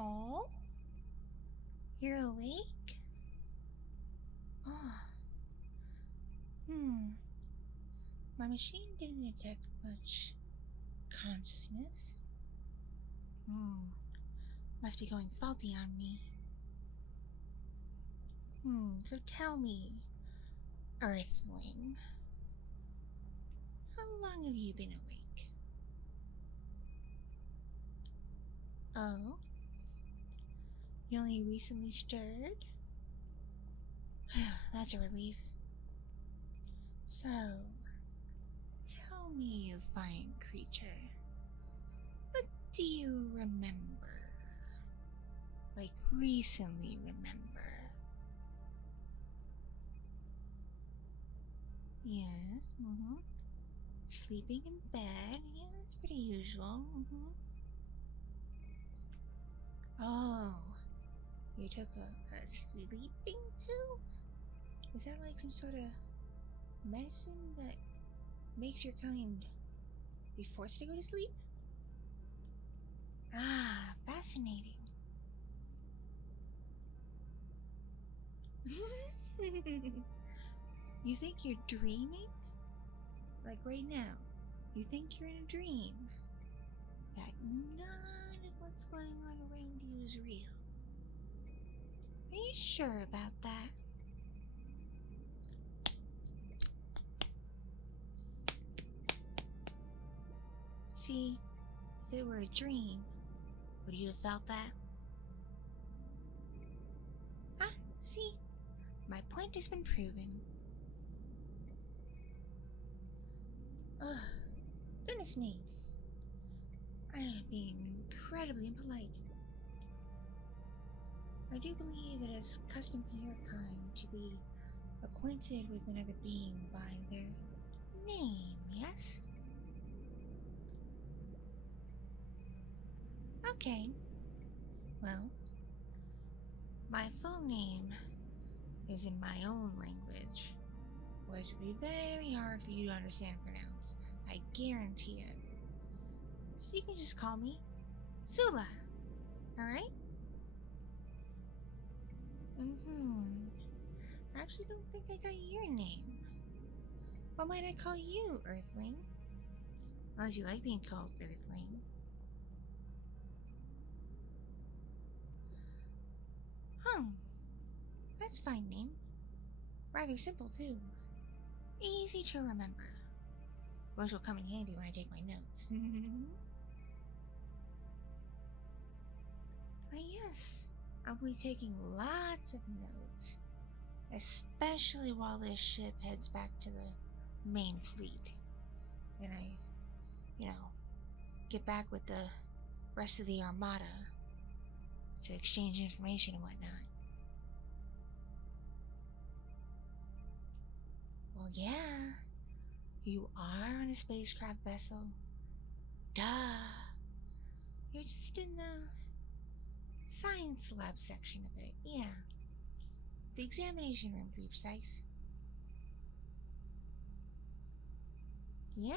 Oh? You're awake? Oh. My machine didn't detect much consciousness. Must be going faulty on me. So tell me, Earthling, how long have you been awake? Oh? You only recently stirred? That's a relief. So, tell me, you fine creature, what do you remember? Like, recently remember? Yes, Sleeping in bed? Yeah, that's pretty usual. Oh, you took a sleeping pill? Is that like some sort of medicine that makes your kind be forced to go to sleep? Ah, fascinating. You think you're dreaming? Like right now, you think you're in a dream. That none of what's going on around you is real. Are you sure about that? See, if it were a dream, would you have felt that? Ah, see, my point has been proven. Ugh, goodness me. I am being incredibly impolite. I do believe it is custom for your kind to be acquainted with another being by their name, yes? Okay, well, my full name is in my own language, which would be very hard for you to understand and pronounce. I guarantee it. So you can just call me Sula, alright? I actually don't think I got your name. What might I call you, Earthling? Unless you like being called Earthling. That's a fine name. Rather simple, too. Easy to remember. Which will come in handy when I take my notes. But yes, I'll be taking lots of notes. Especially while this ship heads back to the main fleet. And I, get back with the rest of the armada to exchange information and whatnot. Well, yeah, you are on a spacecraft vessel. Duh. You're just in the science lab section of it, yeah. The examination room, to be precise. Yeah.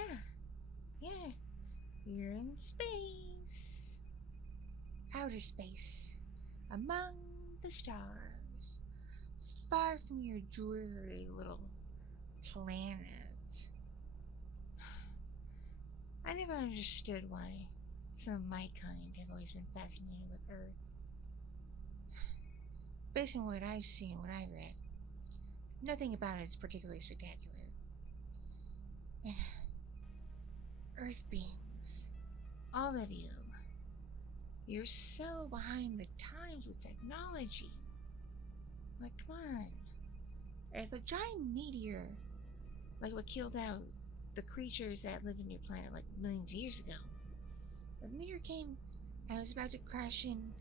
You're in space. Outer space. Among the stars. Far from your dreary little planet. I never understood why some of my kind have always been fascinated with Earth. Based on what I've seen, what I've read, nothing about it is particularly spectacular. And Earth beings, all of you, you're so behind the times with technology. Like, come on. If a giant meteor, like what killed out the creatures that lived on your planet like millions of years ago, if a meteor came and was about to crash in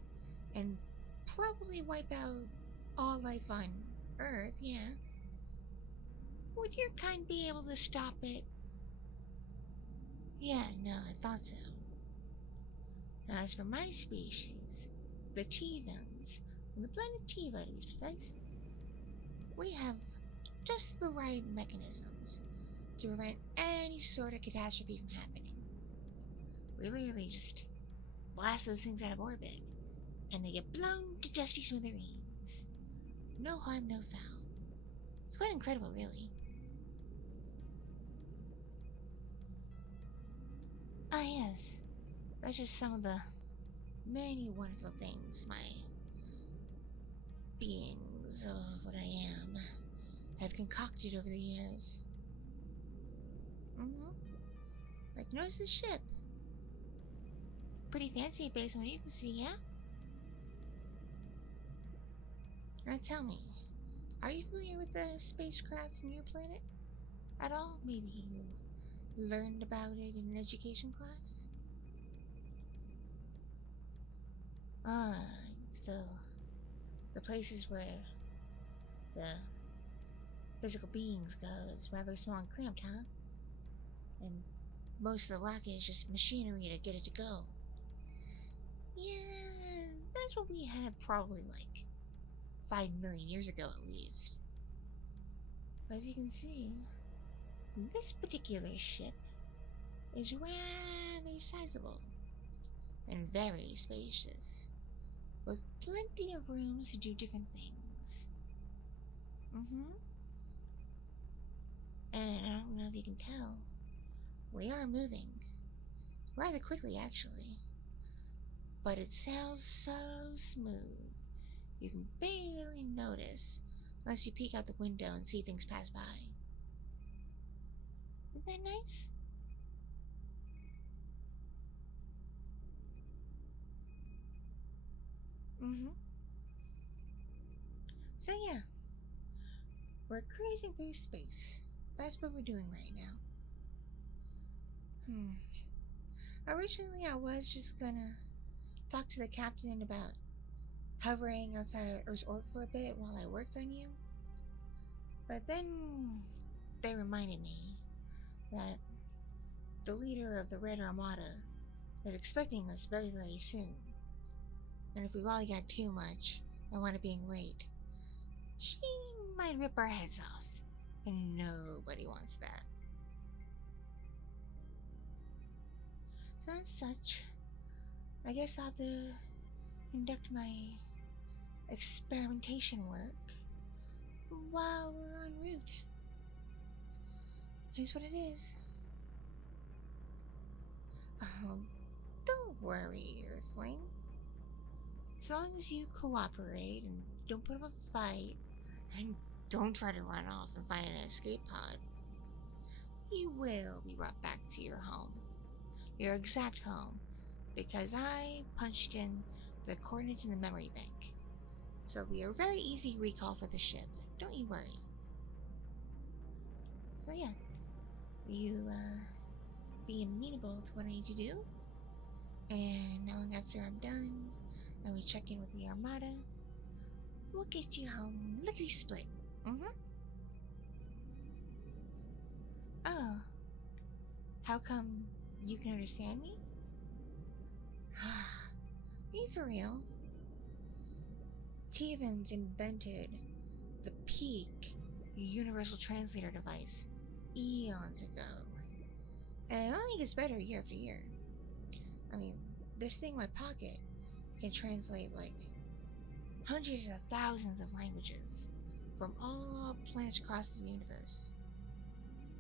and probably wipe out all life on Earth, yeah, would your kind be able to stop it? Yeah, no, I thought so. Now, as for my species, the Tevans, from the planet Teva to be precise, we have just the right mechanisms to prevent any sort of catastrophe from happening. We literally just blast those things out of orbit, and they get blown to dusty smithereens. No harm, no foul. It's quite incredible, really. Ah, yes. That's just some of the many wonderful things my beings of what I am have concocted over the years. Like, notice the ship. Pretty fancy based on what you can see, yeah? Now tell me, are you familiar with the spacecraft from your planet at all? Maybe you learned about it in an education class? Ah, so the places where the physical beings go is rather small and cramped, huh? And most of the rocket is just machinery to get it to go. Yeah, that's what we had probably like 5 million years ago at least. But as you can see, this particular ship is rather sizable and very spacious, with plenty of rooms to do different things. And I don't know if you can tell, we are moving. Rather quickly, actually. But it sails so smooth, you can barely notice unless you peek out the window and see things pass by. Isn't that nice? So yeah, we're cruising through space. That's what we're doing right now. Originally, I was just gonna talk to the captain about hovering outside Earth's orbit for a bit while I worked on you. But then they reminded me that the leader of the Red Armada is expecting us very, very soon. And if we lollygag too much and wind up being late, she might rip our heads off. And nobody wants that. So as such, I guess I'll have to conduct my experimentation work while we're en route. Here's what it is. Don't worry, Earthling. As long as you cooperate and don't put up a fight, and don't try to run off and find an escape pod, you will be brought back to your home. Your exact home. Because I punched in the coordinates in the memory bank. So it'll be a very easy recall for the ship. Don't you worry. So yeah. You, be amenable to what I need to do. And now after I'm done, and we check in with the Armada, we'll get you home lickety-split. Oh. How come you can understand me? Are you for real? Tevens invented the peak universal translator device eons ago. And it only gets better year after year. I mean, this thing in my pocket can translate like hundreds of thousands of languages from all planets across the universe.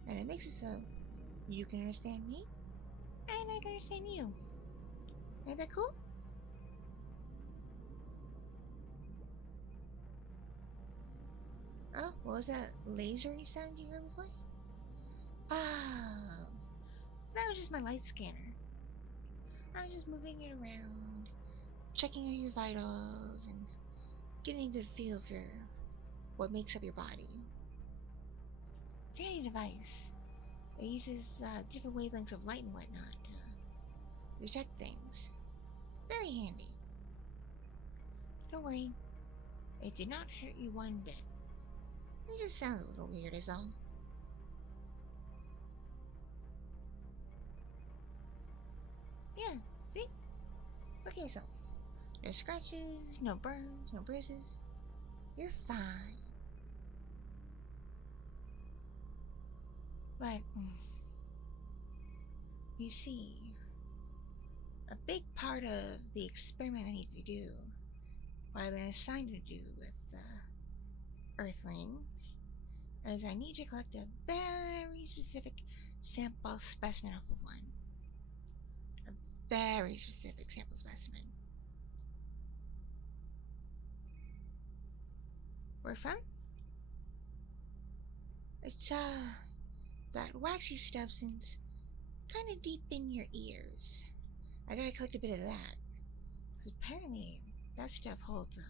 And it makes it so you can understand me, and I can understand you. Ain't that cool? Oh, what was that lasery sound you heard before? Oh, that was just my light scanner. I was just moving it around, checking out your vitals, and getting a good feel for what makes up your body. It's a handy device. It uses different wavelengths of light and whatnot to detect things. Very handy. Don't worry, it did not hurt you one bit. It just sounds a little weird is all. Yeah, see? Look at yourself. No scratches, no burns, no bruises. You're fine. But, you see, a big part of the experiment I need to do what I've been assigned to do with Earthling is I need to collect a very specific sample specimen off of one. A very specific sample specimen. Where from? It's, that waxy substance kind of deep in your ears. I gotta collect a bit of that. Because apparently that stuff holds a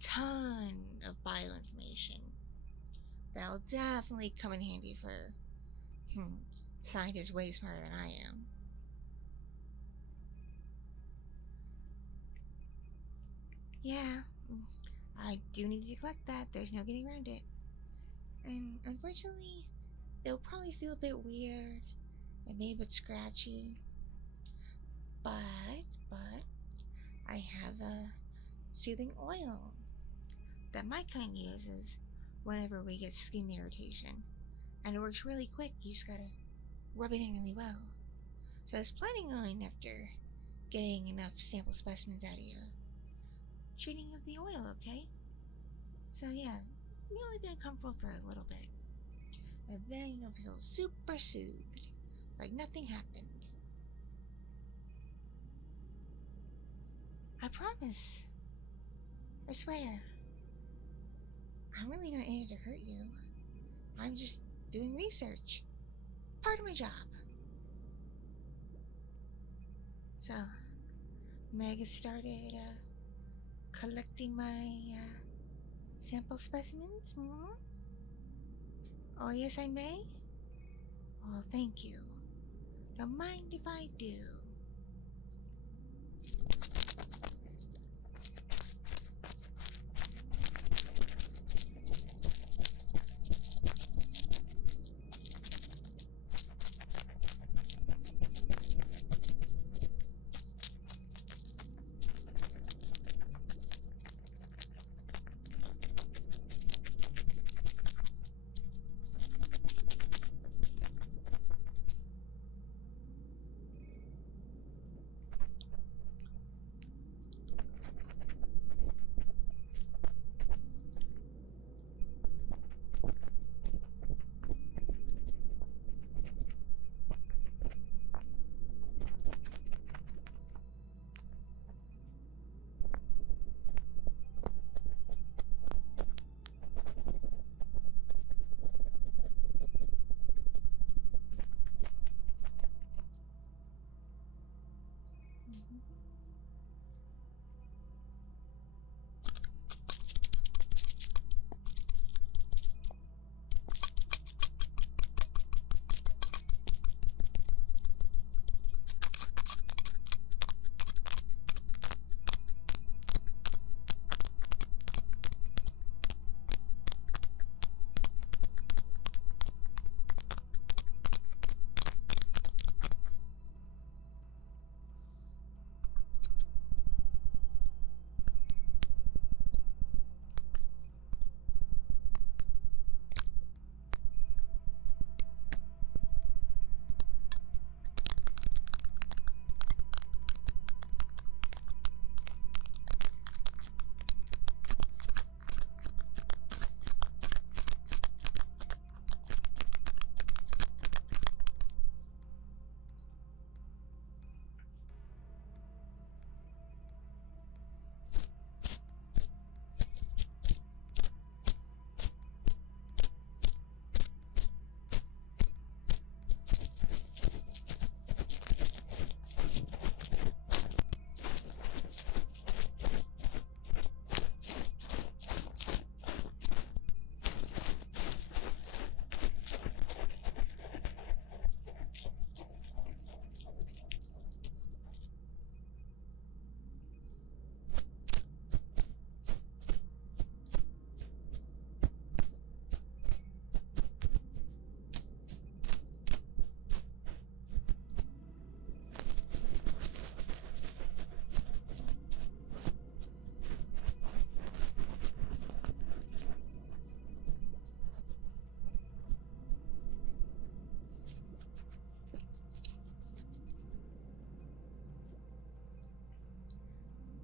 ton of bioinformation. That'll definitely come in handy for scientists way smarter than I am. Yeah, I do need to collect that. There's no getting around it. And unfortunately, it'll probably feel a bit weird and maybe a bit scratchy. But I have a soothing oil that my kind uses whenever we get skin irritation. And it works really quick. You just gotta rub it in really well. So I was planning on, after getting enough sample specimens out of you, treating you with the oil, okay? So yeah, you'll only be uncomfortable for a little bit. And then you'll feel super soothed, like nothing happened. I promise. I swear. I'm really not in it to hurt you. I'm just doing research. Part of my job. So, may I get started, collecting my, sample specimens? Oh, yes, I may? Oh, thank you. Don't mind if I do.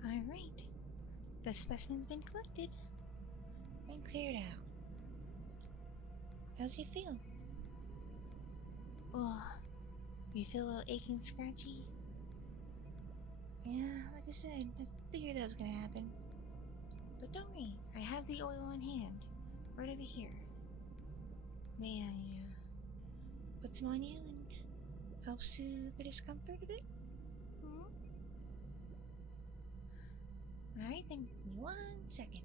Alright. The specimen's been collected and cleared out. How's you feel? Oh, you feel a little achy and scratchy? Yeah, like I said, I figured that was gonna happen. But don't worry, I have the oil on hand, right over here. May I, put some on you and help soothe the discomfort a bit? Hmm? Alright, then give me 1 second.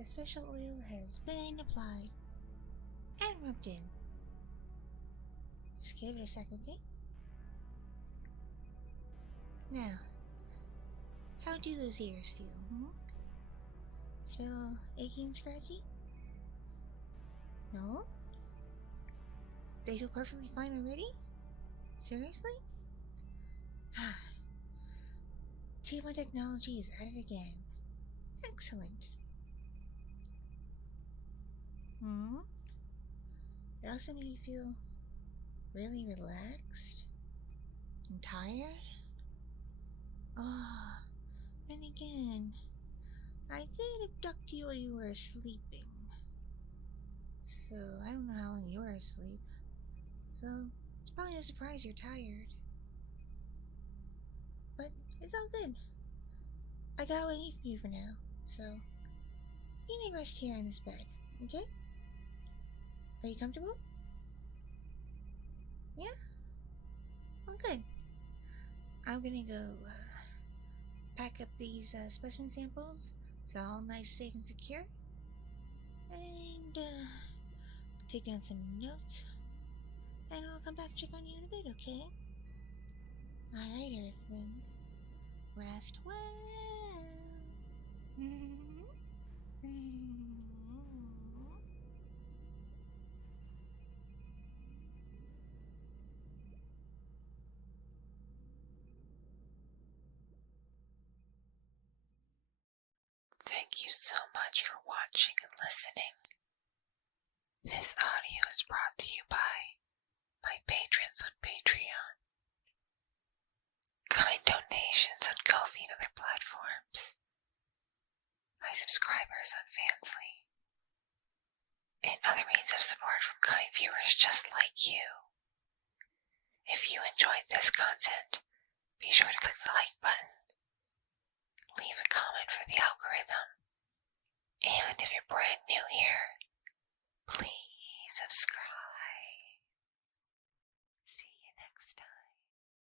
the special oil has been applied and rubbed in. Just give it a sec, okay? Now, how do those ears feel, Still achy and scratchy? No? They feel perfectly fine already? Seriously? T1 technology is at it again. Excellent. It also made you feel really relaxed and tired? Oh, and again, I did abduct you while you were sleeping. So, I don't know how long you were asleep. So, it's probably no surprise you're tired. But it's all good. I got what I need from you for now, so you may rest here in this bed, okay? Are you comfortable? Yeah? Well, good. I'm gonna go pack up these specimen samples. It's all nice, safe, and secure. And take down some notes. And I'll come back and check on you in a bit, okay? Alright, Earthling. Rest well. Thank you so much for watching and listening. This audio is brought to you by my patrons on Patreon, kind donations on Ko-fi and other platforms, my subscribers on Fansly, and other means of support from kind viewers just like you. If you enjoyed this content, be sure to click the like button, leave a comment for the algorithm, and if you're brand new here, please subscribe.